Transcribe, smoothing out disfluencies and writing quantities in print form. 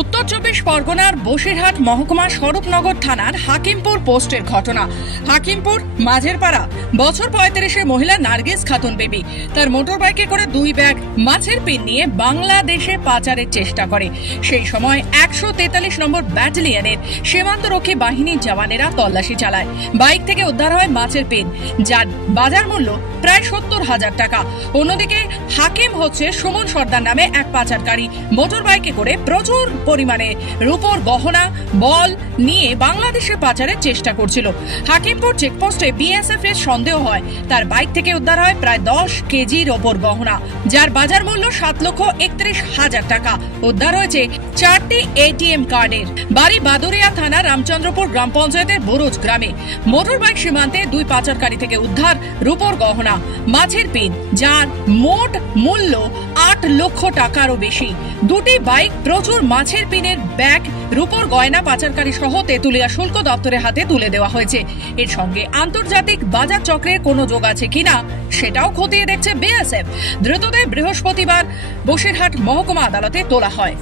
উত্তর চব্বিশ পরগনার বসিরহাট মহকুমা স্বরূপনগর থানার হাকিমপুর পোস্টের ঘটনা। হাকিমপুর মাঝেরপাড়া বছর 35 মহিলা নার্গিস খাতুন বেবি তার মোটর বাইকে করে 2 ব্যাগ মাছের পিন নিয়ে বাংলাদেশে পাচারের চেষ্টা করে। সেই সময় 143 নম্বর ব্যাটালিয়নের সীমান্তরক্ষী বাহিনীর জওয়ানেরা তল্লাশি চালায়। বাইক থেকে উদ্ধার হয় মাছের পিন, যার বাজার মূল্য প্রায় 70,000 টাকা। অন্যদিকে হাকিম হচ্ছে সুমন সর্দার নামে এক পাচারকারী মোটর বাইকে করে প্রচুর পরিমাণে রূপোর গহনা বল নিয়ে বাংলাদেশে পাচারের চেষ্টা করছিল। হাকিমপুর চেকপোস্টে বিএসএফ এর সন্দেহ হয় তার বাইক থেকে উদ্ধার হয় প্রায় 10 কেজি রূপোর গহনা, যার বাজার মূল্য 7,31,000 টাকা। উদ্ধার হয়েছে 4টি এটিএম কার্ডের। বাড়ি বাদুরিয়া থানা রামচন্দ্রপুর গ্রাম পঞ্চায়েতের বরুজ গ্রামে। মোটর বাইক সীমান্তে 2 পাচারকারী থেকে উদ্ধার রূপোর গহনা মাছের পিন, যার মোট মূল্য 8 লক্ষ টাকারও বেশি। 2টি বাইক, প্রচুর মাছের পিনের ব্যাগ, রূপোর গয়না পাচারকারী সহ তেতুলিয়া শুল্ক দপ্তরের হাতে তুলে দেওয়া হয়েছে। এর সঙ্গে আন্তর্জাতিক বাজার চক্রের কোনো যোগ আছে কিনা সেটাও খতিয়ে দেখছে বিএসএফ। ধৃতদের বৃহস্পতিবার বসিরহাট মহকুমা আদালতে তোলা হয়।